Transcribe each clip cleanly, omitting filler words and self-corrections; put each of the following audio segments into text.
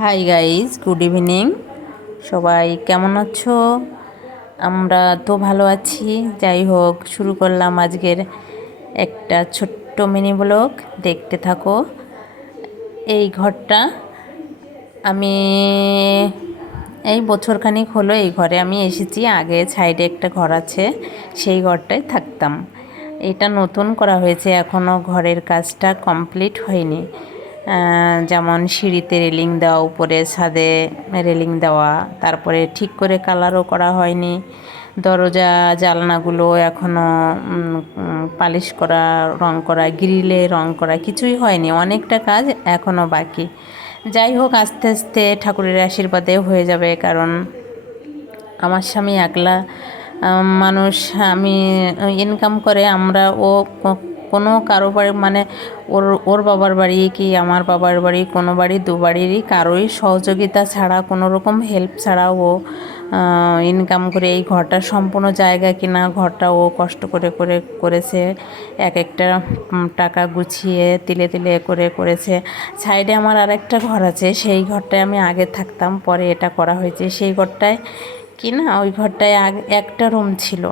Hi guys, good evening. সবাই কেমন আছো? আমরা তো ভালো আছি। যাই হোক, শুরু করলাম আজকের একটা ছোট্ট মিনি ব্লগ। দেখতে থাকো। এই ঘরটা আমি এই বছরখানিক হলো এই ঘরে আমি এসেছি। আগে সাইডে একটা ঘর আছে, সেই ঘরটায় থাকতাম। এটা নতুন করা হয়েছে, এখনও ঘরের কাজটা কমপ্লিট হয়নি। যেমন সিঁড়িতে রেলিং দেওয়া, উপরে ছাদে রেলিং দেওয়া, তারপরে ঠিক করে কালারও করা হয়নি। দরজা জানলাগুলো এখনও পালিশ করা, রং করা, গ্রিলে রং করা কিছুই হয়নি। অনেকটা কাজ এখনও বাকি। যাই হোক, আস্তে আস্তে ঠাকুরের আশীর্বাদে হয়ে যাবে। কারণ আমার স্বামী একলা মানুষ, আমি ইনকাম করে, আমরা ও কোনো কারো বাড়ি মানে ওর বাবার বাড়ি কি আমার বাবার বাড়ি, কোনো বাড়ি দু বাড়িরই কারোই সহযোগিতা ছাড়া, কোনো রকম হেল্প ছাড়া ও ইনকাম করে এই ঘরটা সম্পূর্ণ জায়গা কিনা, ঘরটা ও কষ্ট করে করে করেছে। এক একটা টাকা গুছিয়ে তিলে তিলে করে করেছে। সাইডে আমার আরেকটা ঘর আছে, সেই ঘরটায় আমি আগে থাকতাম, পরে এটা করা হয়েছে। সেই ঘরটায় কি না, ওই ঘরটায় একটা রুম ছিল,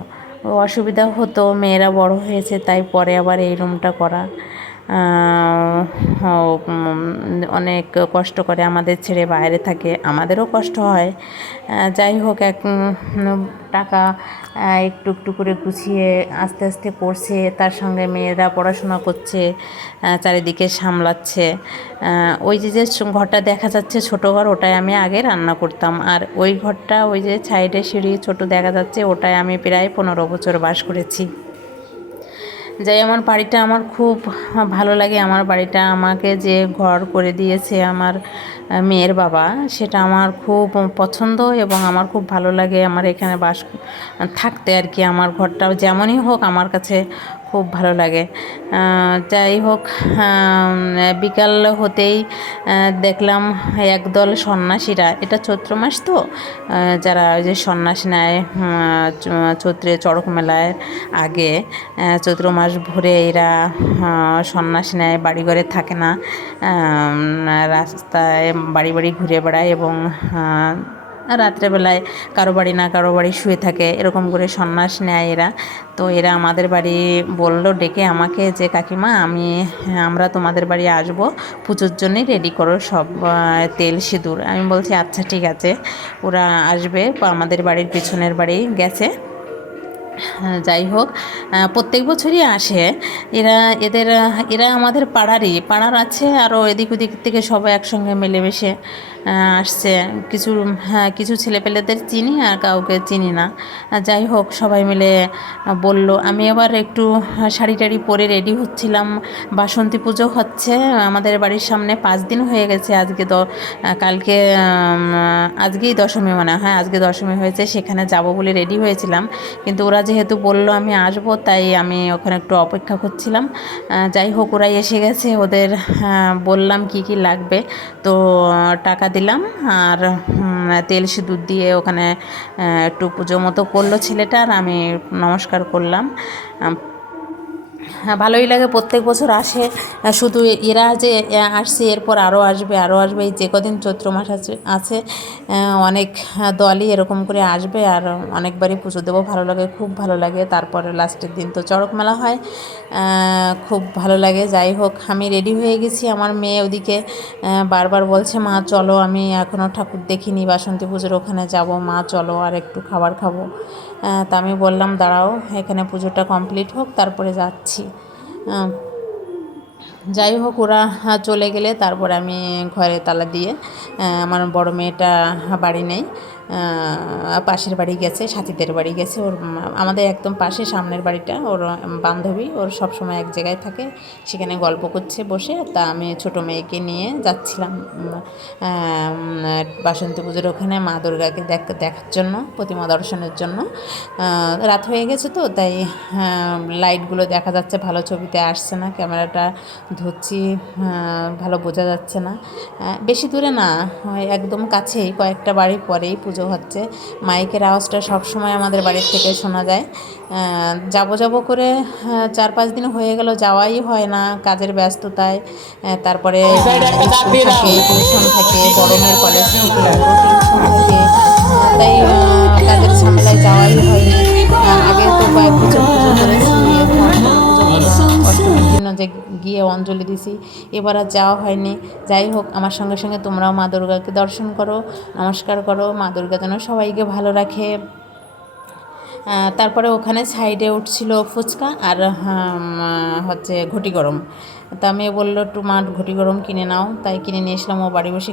অসুবিধা হতো, মেয়েরা বড় হয়েছে, তাই পরে আবার এই রুমটা করা। অনেক কষ্ট করে আমাদের ছেড়ে বাইরে থাকে, আমাদেরও কষ্ট হয়। যাই হোক, টাকা একটু একটু করে গুছিয়ে আস্তে আস্তে করছে। তার সঙ্গে মেয়েরা পড়াশোনা করছে, চারিদিকে সামলাচ্ছে। ওই যে ঘরটা দেখা যাচ্ছে ছোটো ঘর, ওটায় আমি আগে রান্না করতাম। আর ওই ঘরটা, ওই যে সাইডে সিঁড়ি ছোট দেখা যাচ্ছে, ওটায় আমি প্রায় 15 বছর বাস করেছি। যাই, আমার বাড়িটা আমার খুব ভালো লাগে। আমার বাড়িটা আমাকে যে ঘর করে দিয়েছে আমার মেয়ের বাবা, সেটা আমার খুব পছন্দ এবং আমার খুব ভালো লাগে আমার এখানে থাকতে আর কি। আমার ঘরটাও যেমনই হোক আমার কাছে খুব ভালো লাগে। যাই হোক, বিকাল হতেই দেখলাম একদল সন্ন্যাসীরা, এটা চৈত্র মাস তো, যারা ওই যে সন্ন্যাস নেয় চৈত্রে চড়ক মেলায় আগে, চৈত্র মাস ভরে এরা সন্ন্যাস নেয়, বাড়ি ঘরে থাকে না, রাস্তায় বাড়ি বাড়ি ঘুরে বেড়ায় এবং রাত্রেবেলায় কারো বাড়ি না কারো বাড়ি শুয়ে থাকে, এরকম করে সন্ন্যাস নেয় এরা। তো এরা আমাদের বাড়ি বললো ডেকে আমাকে যে কাকিমা, আমরা তোমাদের বাড়ি আসবো, পুজোর জন্যই রেডি করো সব, তেল সিঁদুর। আমি বলছি আচ্ছা ঠিক আছে। ওরা আসবে, আমাদের বাড়ির পিছনের বাড়ি গেছে। যাই হোক, প্রত্যেক বছরই আসে এরা। এরা আমাদের পাড়ার আছে, আরও এদিক ওদিক থেকে সবাই একসঙ্গে মিলেমিশে আসছে। কিছু ছেলেপেলেদের চিনি আর কাউকে চিনি না। যাই হোক, সবাই মিলে বলল। আমি আবার একটু শাড়ি টাড়ি পরে রেডি হচ্ছিলাম। বাসন্তী পুজো হচ্ছে আমাদের বাড়ির সামনে, 5 দিন হয়ে গেছে। কালকে আজকেই দশমী মনে হয়, আজকে দশমী হয়েছে। সেখানে যাব বলে রেডি হয়েছিলাম, কিন্তু ওরা যেহেতু বলল আমি আসবো, তাই আমি ওখানে একটু অপেক্ষা করছিলাম। যাই হোক, ওরাই এসে গেছে। ওদের বললাম কি কি লাগবে, তো টাকা দিলাম আর তেল সিঁদুর দিয়ে ওখানে একটু পুজো মতো করলো ছেলেটা, আর আমি নমস্কার করলাম। হ্যাঁ, ভালোই লাগে, প্রত্যেক বছর আসে। শুধু এরা যে আসছে, এরপর আরও আসবে আরও আসবে। এই যে কদিন চৈত্র মাস আছে অনেক দলই এরকম করে আসবে, আর অনেকবারই পুজো দেবো। ভালো লাগে, খুব ভালো লাগে। তারপরে লাস্টের দিন তো চড়ক মেলা হয়, খুব ভালো লাগে। যাই হোক, আমি রেডি হয়ে গেছি। আমার মেয়ে ওদিকে বারবার বলছে মা চলো, আমি এখনও ঠাকুর দেখিনি, বাসন্তী পুজোর ওখানে যাব, মা চলো আর একটু খাবার খাবো। তা আমি বললাম দাঁড়াও, এখানে পুজোটা কমপ্লিট হোক, তারপরে যাচ্ছি। যাই হোক, ওরা চলে গেলে তারপর আমি ঘরে তালা দিয়ে, আমার বড় মেয়েটা বাড়ি নেই, পাশের বাড়ি গেছে, সাথীদের বাড়ি গেছে। আমাদের একদম পাশে, সামনের বাড়িটা ওর বান্ধবী, ওর সবসময় এক জায়গায় থাকে, সেখানে গল্প করছে বসে। তা আমি ছোটো মেয়েকে নিয়ে যাচ্ছিলাম বাসন্তী পুজোর ওখানে মা দুর্গাকে দেখার জন্য, প্রতিমা দর্শনের জন্য। রাত হয়ে গেছে তো, তাই লাইটগুলো দেখা যাচ্ছে ভালো, ছবিতে আসছে না, ক্যামেরাটা ধরছি ভালো বোঝা যাচ্ছে না। বেশি দূরে না, একদম কাছেই, কয়েকটা বাড়ি পরেই পুজো হচ্ছে। মাইকের আওয়াজটা সবসময় আমাদের বাড়ির থেকে শোনা যায়। যাব করে 4-5 দিন হয়ে গেল, যাওয়াই হয় না কাজের ব্যস্ততায়। তারপরে স্কুল থাকে, টিউশন থাকে, বড় মেয়ের থাকে ওরও টেনশন থাকে, তাই তাদের ঝামেলায় যাওয়াই হয়নি। আগে তো কয়েক বছর পুজো করেছি, এখন পুজো অষ্টমীর দিনও যে গিয়ে অঞ্জলি দিছি, এবার আর যাওয়া হয়নি। যাই হোক, আমার সঙ্গে সঙ্গে তোমরাও মা দুর্গাকে দর্শন করো, নমস্কার করো, মা দুর্গা যেন সবাইকে ভালো রাখে। তারপরে ওখানে সাইডে উঠছিল ফুচকা আর হচ্ছে ঘটি গরম। তা মেয়ে বললো একটু মা ঘটি গরম কিনে নাও, তাই কিনে নিয়ে এসলাম। ও বাড়ি বসে